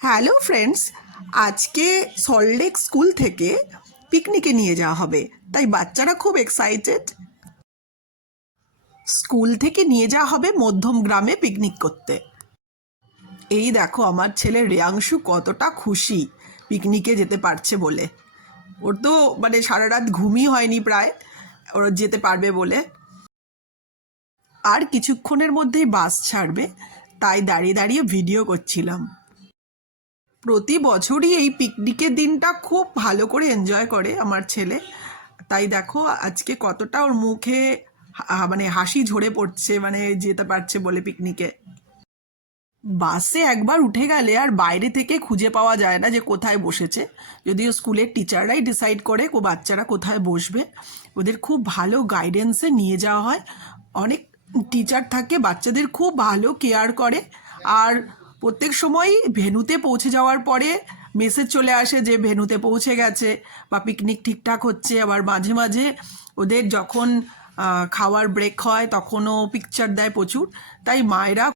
Hello friends, আজকে Salt Lake school থেকে পিকনিকে নিয়ে যাওয়া হবে, তাই বাচ্চারা খুব এক্সাইটেড। স্কুল থেকে নিয়ে যাওয়া হবে মধ্যম গ্রামে পিকনিক করতে। এই দেখো আমার ছেলে রেয়াংশু কতটা খুশি পিকনিকে যেতে পারছে বলে। ওর তো সারা রাত ঘুমই হয়নি প্রায়, ওর যেতে পারবে বলে। আর কিছুক্ষণের মধ্যেই বাস ছাড়বে, তাই দাঁড়িয়ে দাঁড়িয়ে ভিডিও করছিলাম। প্রতি বছরই এই পিকনিকের দিনটা খুব ভালো করে এনজয় করে আমার ছেলে। তাই দেখো আজকে কতটা ওর মুখে হাসি ঝরে পড়ছে, যেতে পারছে বলে পিকনিকে। বাসে একবার উঠে গেলে আর বাইরে থেকে খুঁজে পাওয়া যায় না যে কোথায় বসেছে। যদিও স্কুলের টিচাররাই ডিসাইড করে বাচ্চারা কোথায় বসবে, ওদের খুব ভালো গাইডেন্সে নিয়ে যাওয়া হয়। অনেক টিচার থাকে, বাচ্চাদের খুব ভালো কেয়ার করে। আর প্রত্যেক সময় ভেন্যুতে পৌঁছে যাওয়ার পরে মেসেজ চলে আসে যে ভেন্যুতে পৌঁছে গেছে বা পিকনিক ঠিকঠাক হচ্ছে। আবার মাঝে মাঝে ওদের যখন খাওয়ার ব্রেক হয় তখনও পিকচার দেয় প্রচুর। তাই মায়েরা